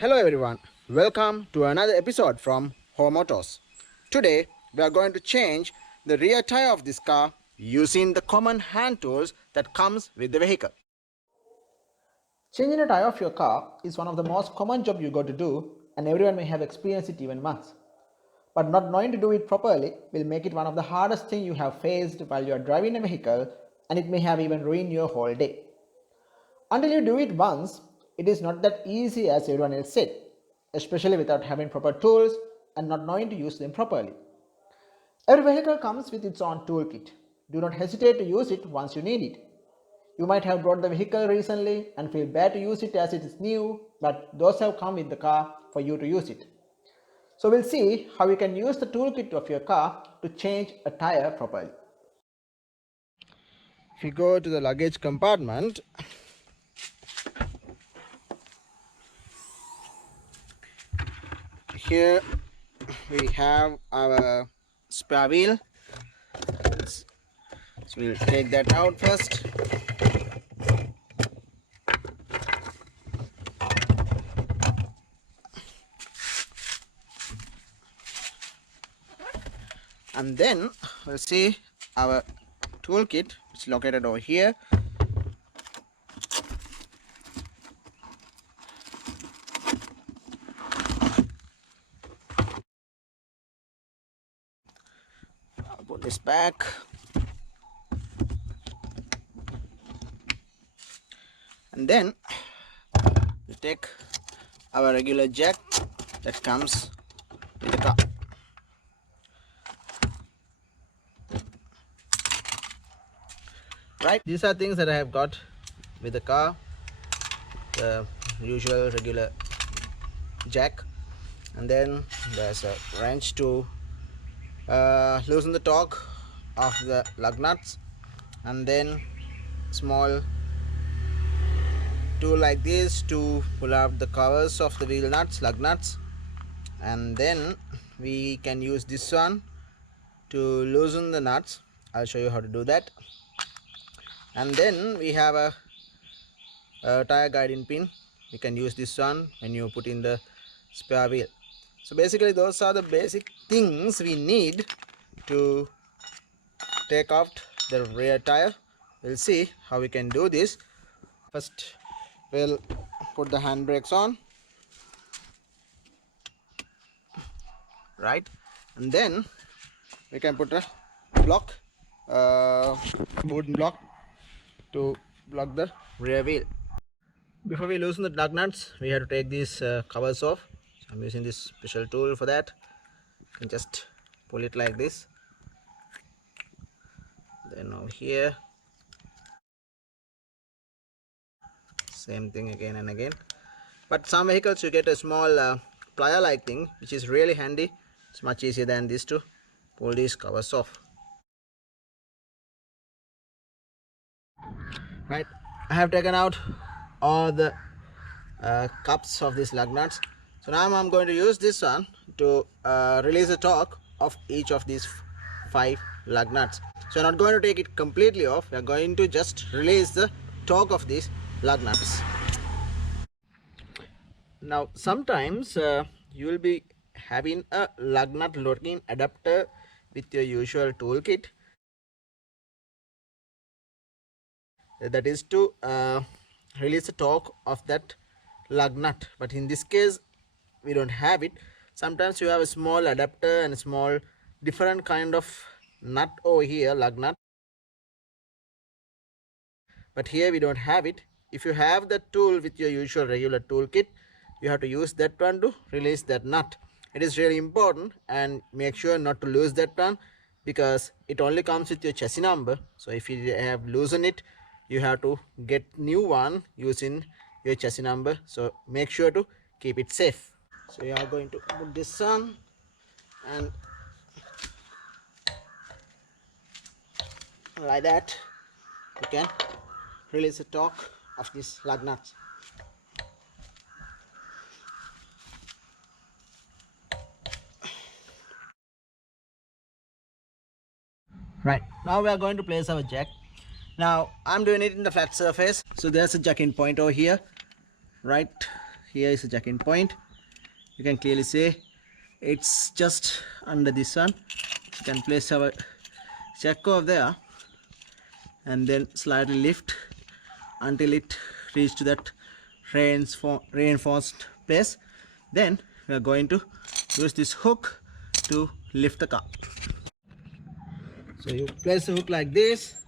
Hello everyone, welcome to another episode from Home Motors. Today we are going to change the rear tire of this car using the common hand tools that comes with the vehicle. Changing a tire of your car is one of the most common jobs you got to do, and everyone may have experienced it even once. But not knowing to do it properly will make it one of the hardest things you have faced while you are driving a vehicle, and it may have even ruined your whole day. Until you do it once, it is not that easy as everyone else said, especially without having proper tools and not knowing to use them properly. Every vehicle comes with its own toolkit. Do not hesitate to use it once you need it. You might have bought the vehicle recently and feel bad to use it as it is new, but those have come with the car for you to use it. So we'll see how you can use the toolkit of your car to change a tire properly. If you go to the luggage compartment, here we have our spare wheel. So we'll take that out first. And then we'll see our toolkit, which is located over here. I'll put this back. And then we take our regular jack that comes with the car. Right, these are things that I have got with the car. The usual regular jack, and then there's a wrench to loosen the torque of the lug nuts, and then small tool like this to pull out the covers of the wheel nuts, lug nuts, and then we can use this one to loosen the nuts. I'll show you how to do that. And then we have a tire guiding pin. You can use this one when you put in the spare wheel. So basically those are the basic things we need to take out the rear tire. We'll see how we can do this. First we'll put the handbrakes on, right, and then we can put a block, wooden block to block the rear wheel. Before we loosen the lug nuts, we have to take these covers off. So I'm using this special tool for that. You can just pull it like this. Then over here, same thing again and again. But some vehicles you get a small plier like thing, which is really handy. It's much easier than this to pull these covers off. Right, I have taken out all the cups of these lug nuts. So now I'm going to use this one to release the torque of each of these 5 lug nuts. So I'm not going to take it completely off. We're going to just release the torque of these lug nuts. Now sometimes you will be having a lug nut locking adapter with your usual toolkit. That is to release the torque of that lug nut, but in this case we don't have it. Sometimes you have a small adapter and a small different kind of nut over here, lug nut, but here we don't have it. If you have that tool with your usual regular toolkit, you have to use that one to release that nut. It is really important, and make sure not to lose that one because it only comes with your chassis number. So if you have loosened it, you have to get new one using your chassis number. So make sure to keep it safe. So you are going to put this on, and like that you can release the torque of these lug nuts. Right, now we are going to place our jack. Now I'm doing it in the flat surface, so there's a jacking point over here, right here is the jack-in point. You can clearly see it's just under this one. You can place our jack over there and then slightly lift until it reaches to that reinforced place. Then we are going to use this hook to lift the car. So you place the hook like this,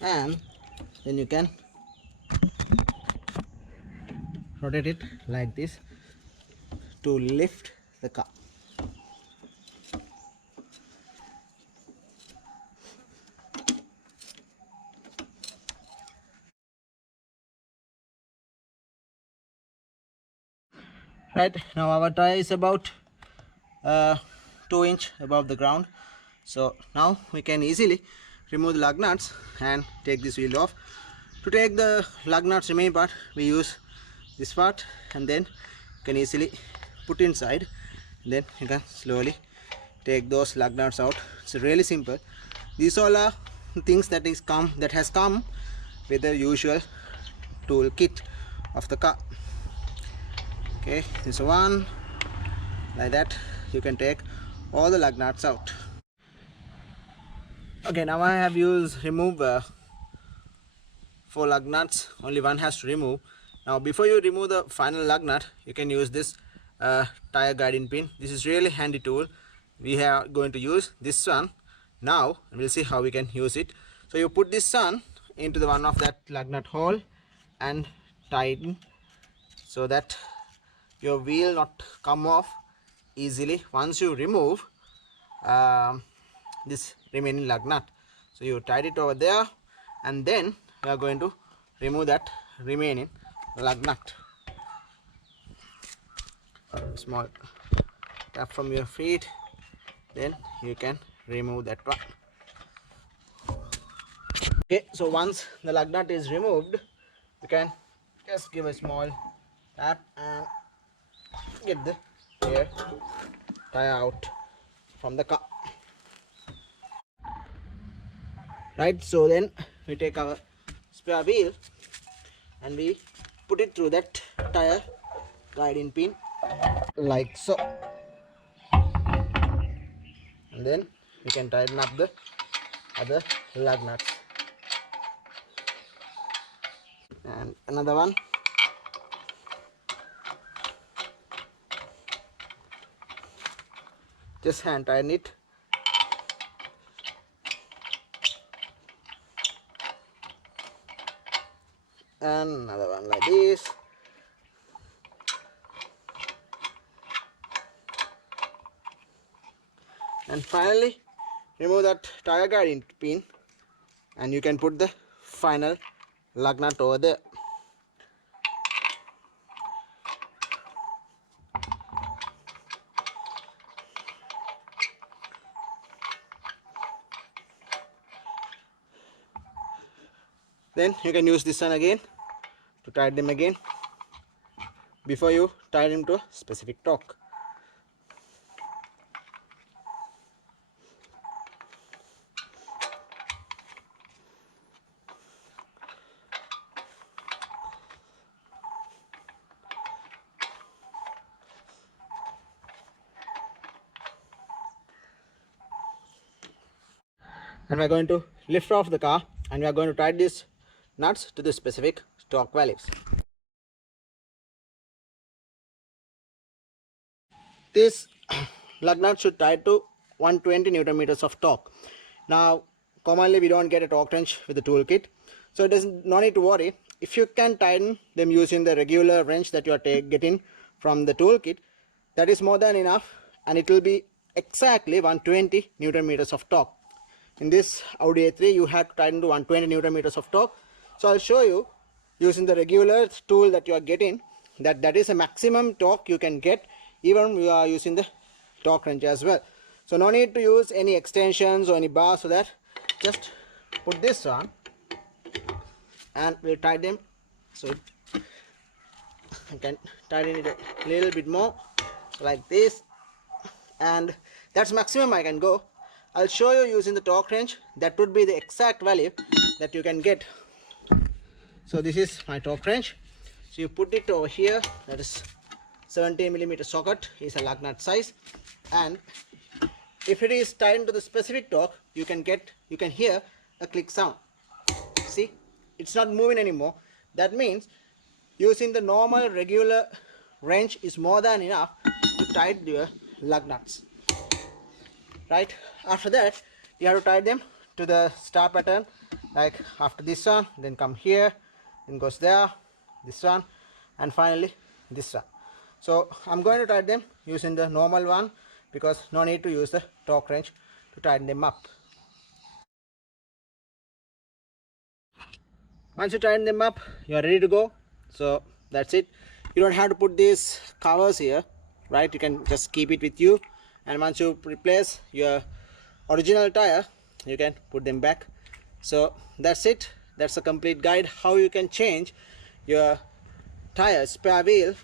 and then you can rotate it like this to lift the car. Right, now our tire is about 2 inch above the ground. So now we can easily remove the lug nuts and take this wheel off. To take the lug nuts remaining part, we use this part, and then you can easily put inside, and then you can slowly take those lug nuts out. It's really simple. These all are things that has come with the usual tool kit of the car. Okay, this one, like that you can take all the lug nuts out. Okay, now I have remove 4 lug nuts. Only one has to remove. Now before you remove the final lug nut, you can use this tire guiding pin. This is really handy tool. We are going to use this one now, and we'll see how we can use it. So you put this one into the one of that lug nut hole and tighten so that your wheel not come off easily once you remove this remaining lug nut. So you tied it over there, and then we are going to remove that remaining lug nut. Small tap from your feet, then you can remove that one. Okay, so once the lug nut is removed, you can just give a small tap and get the rear tire out from the car. Right, so then we take our spare wheel and we put it through that tire guiding pin like so, and then we can tighten up the other lug nuts. And another one. Just hand tighten it. And another one like this. And finally remove that tire guiding pin, and you can put the final lug nut over there. Then you can use this one again to tighten them again before you tie them to a specific torque. And we are going to lift off the car, and we are going to tie these nuts to the specific torque values. This lug nut should tie to 120 Newton meters of torque. Now commonly we don't get a torque wrench with the toolkit, so no need to worry. If you can tighten them using the regular wrench that you are getting from the toolkit, that is more than enough, and it will be exactly 120 Newton meters of torque. In this Audi A3 you have to tighten to 120 Newton meters of torque. So I'll show you using the regular tool that you are getting that is a maximum torque you can get, even you are using the torque wrench as well. So no need to use any extensions or any bars for that. Just put this on and we'll tighten them. So you can tighten it a little bit more like this, and that's maximum I can go. I'll show you using the torque wrench. That would be the exact value that you can get. So this is my torque wrench. So you put it over here, that is 17mm socket is a lug nut size, and if it is tied into the specific torque, you can hear a click sound. See, it's not moving anymore. That means using the normal regular wrench is more than enough to tighten your lug nuts. Right, after that you have to tie them to the star pattern, like after this one, then come here, then goes there, this one, and finally this one. So I'm going to tie them using the normal one because no need to use the torque wrench to tighten them up. Once you tighten them up, you are ready to go. So that's it. You don't have to put these covers here, right? You can just keep it with you, and once you replace your original tire, you can put them back. So that's it. That's a complete guide how you can change your tire spare wheel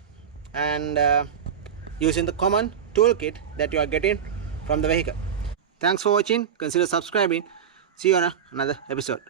and using the common toolkit that you are getting from the vehicle. Thanks for watching. Consider subscribing. See you on another episode.